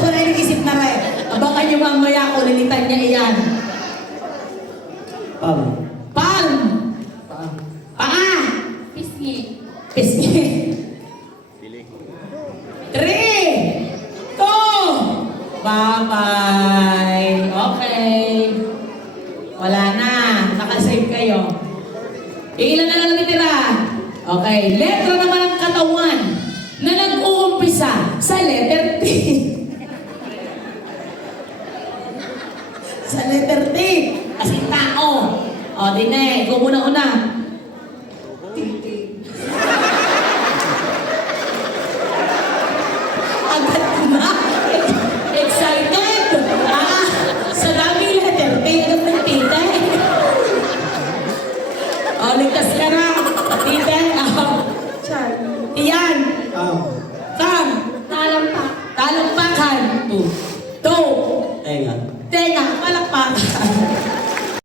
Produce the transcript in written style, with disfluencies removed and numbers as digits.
ko na inisip na rin. Abangan nyo mamaya kung lilitan niya iyan. Pam. Palm. Paa. Pisngi. Pisngi. 3, 2, bye-bye. Okay. Wala na. Nakasave kayo. Ilan na lang natitira? Okay. Letra naman ang katawan na nag-uumpisa sa letter T. Sa letter T. Kasi tao. O, Dine. Ikaw muna-una. Agad na. Excited. Sa daming letter T. Agad ng tita. O, ligtas ka na. Tita. Iyan. Sam. Talampak. Talumpakan. 2. Tenga. Tenga. Palakpakan.